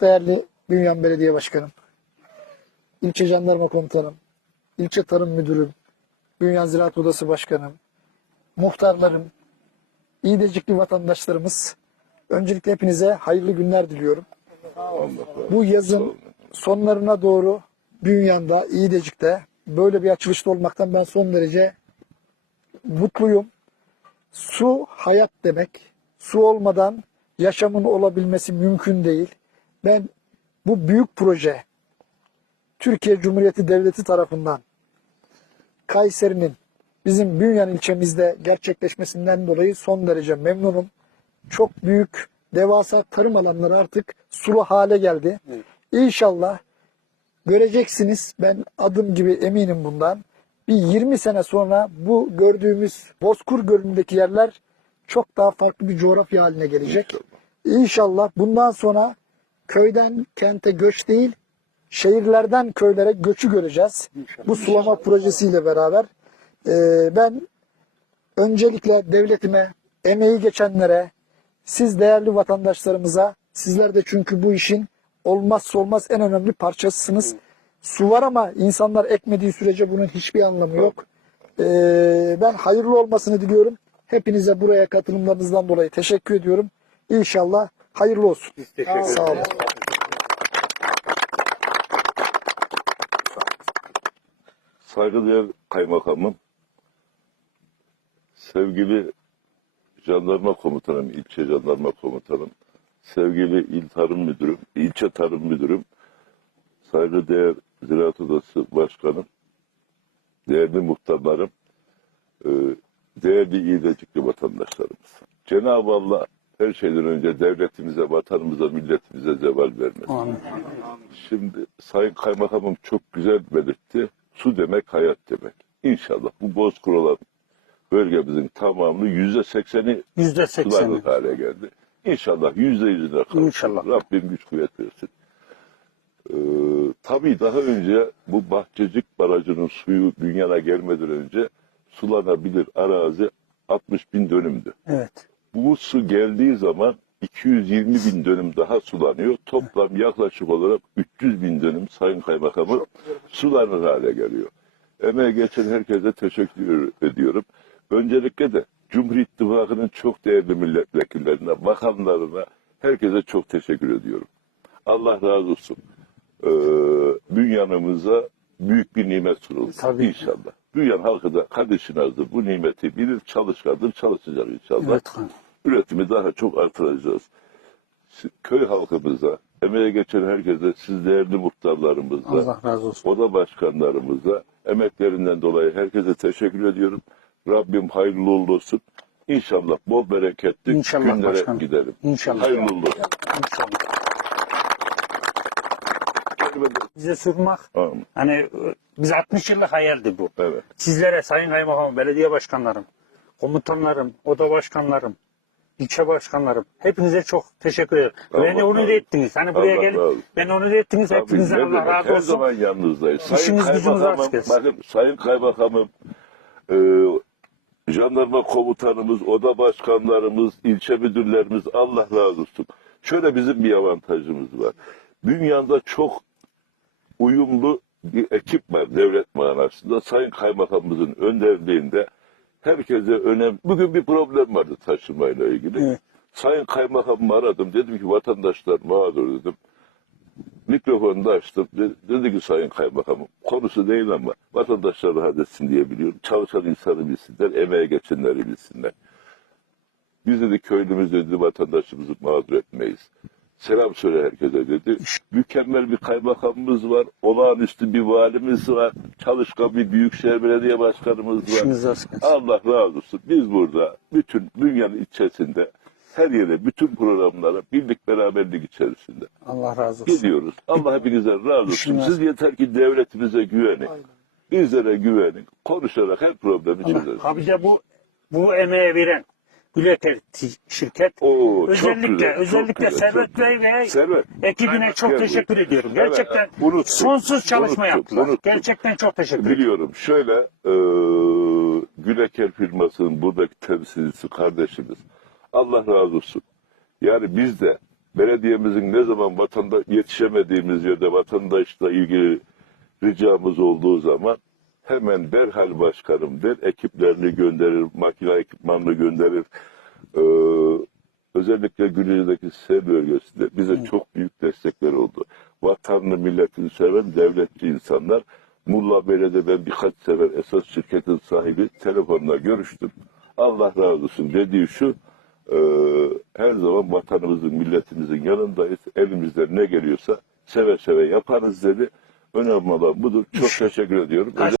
Değerli Bünyan Belediye Başkanım, ilçe jandarma komutanım, ilçe tarım müdürüm, Bünyan Ziraat Odası Başkanım, muhtarlarım, İğdecikli vatandaşlarımız, öncelikle hepinize hayırlı günler diliyorum. Bu yazın sonlarına doğru Bünyan'da, İğdecik'te böyle bir açılışta olmaktan ben son derece mutluyum. Su hayat demek. Su olmadan yaşamın olabilmesi mümkün değil. Ben bu büyük proje Türkiye Cumhuriyeti Devleti tarafından Kayseri'nin bizim Bünyan ilçemizde gerçekleşmesinden dolayı son derece memnunum. Çok büyük devasa tarım alanları artık sulu hale geldi. İnşallah göreceksiniz. Ben adım gibi eminim bundan. Bir 20 sene sonra bu gördüğümüz Bozkur Gölü'ndeki yerler çok daha farklı bir coğrafya haline gelecek. İnşallah bundan sonra köyden kente göç değil, şehirlerden köylere göçü göreceğiz. Bu sulama projesiyle beraber. Ee, ben öncelikle devletime, emeği geçenlere, siz değerli vatandaşlarımıza, sizler de çünkü bu işin olmazsa olmaz en önemli parçasısınız. Su var ama insanlar ekmediği sürece bunun hiçbir anlamı yok. Ee, ben hayırlı olmasını diliyorum. Hepinize buraya katılımlarınızdan dolayı teşekkür ediyorum. İnşallah hayırlı olsun. Sağ olun. Saygıdeğer kaymakamım, sevgili jandarma komutanım, ilçe jandarma komutanım, sevgili il tarım müdürüm, ilçe tarım müdürüm, saygıdeğer ziraat odası başkanım, değerli muhtarlarım, e, değerli iyilecikli vatandaşlarımız. Cenab-ı Allah her şeyden önce devletimize, vatanımıza, milletimize zeval vermesin. Şimdi Sayın Kaymakamım çok güzel belirtti. Su demek hayat demek. İnşallah bu bozkır olan bölgemizin tamamı yüzde sekseni Yüzde sekseni. sularlık hale geldi. İnşallah yüzde yüzüne kalır. İnşallah. Rabbim güç kuvvet versin. Ee, tabii daha önce bu Bahçecik Barajı'nın suyu dünyana gelmeden önce sulanabilir arazi 60 bin dönümdü. Evet. Bu su geldiği zaman 220 bin dönüm daha sulanıyor. Toplam yaklaşık olarak 300 bin dönüm Sayın Kaymakamı sulanır hale geliyor. Emeğe geçen herkese teşekkür ediyorum. Öncelikle de Cumhur İttifakı'nın çok değerli milletvekillerine, bakanlarına, herkese çok teşekkür ediyorum. Allah razı olsun. Ee, Bünyanımıza büyük bir nimet sunuldu. Tabii. İnşallah. Bünyan halkı da kardeşin azdır. Bu nimeti bilir, çalışkandır, çalışacak inşallah Evet. Üretimi daha çok artıracağız. Köy halkımıza, emeğe geçen herkese, siz değerli muhtarlarımıza, Allah razı olsun. oda başkanlarımıza, emeklerinden dolayı herkese teşekkür ediyorum. Rabbim hayırlı uğurlu olsun. İnşallah bol bereketli İnşallah günlere başkanım. gidelim. İnşallah. Hayırlı uğurlu olsun. İnşallah. Bize sunmak Amin. hani biz 60 yıllık hayaldi bu. Evet. Sizlere Sayın Kaymakamım, belediye başkanlarım, komutanlarım, oda başkanlarım, ilçe başkanlarım hepinize çok teşekkür ederim. Allah beni onur razı ettiniz. Hani buraya Allah gelip razı olsun. beni onur ettiniz. Tabii, Hepinizden ne Allah demek, razı Her olsun. zaman yanınızdayız. Sayın Kaymakamım, rast gelsin. bakın Sayın Kaymakamım, e, jandarma komutanımız, oda başkanlarımız, ilçe müdürlerimiz Allah razı olsun. Şöyle bizim bir avantajımız var. Dünyada çok uyumlu bir ekip var devlet manasında. Sayın Kaymakamımızın önderliğinde herkese önem... Bugün bir problem vardı taşımayla ilgili. Evet. Sayın Kaymakamımı aradım. Dedim ki vatandaşlar mağdur dedim. Mikrofonu da açtım. De- Dedi ki Sayın Kaymakamım konusu değil ama vatandaşlar rahat etsin diye biliyorum. Çalışan insanı bilsinler, emeğe geçenleri bilsinler. Biz dedi köylümüz dedi vatandaşımızı mağdur etmeyiz. Selam söyle herkese dedi. Mükemmel bir kaymakamımız var. Olağanüstü bir valimiz var. Çalışkan bir büyükşehir belediye başkanımız var. İşiniz. Allah razı olsun. Biz burada bütün dünyanın içerisinde her yere, bütün programlara birlik beraberlik içerisinde Allah razı olsun. gidiyoruz. Allah hepinize razı olsun. Siz yeter ki devletimize güvenin. Bizlere güvenin. Konuşarak her problemi çözeriz. De bu bu emeğe veren Ti- şirket Oo, çok özellikle güzel, çok özellikle güzel, Servet çok Bey ve Servet. ekibine çok Gel teşekkür ediyorum. Evet, Gerçekten unuttuk, sonsuz çalışma unuttuk, yaptılar. unuttuk. Gerçekten çok teşekkür ederim. Biliyorum. Şöyle e, Güleker firmasının buradaki temsilcisi kardeşimiz. Allah razı olsun. Yani biz de belediyemizin ne zaman vatanda yetişemediğimiz yerde vatandaşla ilgili ricamız olduğu zaman hemen derhal başkanım der, ekiplerini gönderir, makine ekipmanını gönderir. Ee, özellikle Güneydoğu'daki sel bölgesinde bize çok büyük destekler oldu. Vatanını, milletini seven devletçi insanlar. Mulla Bey'le ben birkaç sefer esas şirketin sahibi telefonla görüştüm. Allah razı olsun dediği şu, e, her zaman vatanımızın, milletimizin yanındayız. Elimizden ne geliyorsa seve seve yaparız dedi. Önemli olan budur. Çok teşekkür ediyorum. Kaç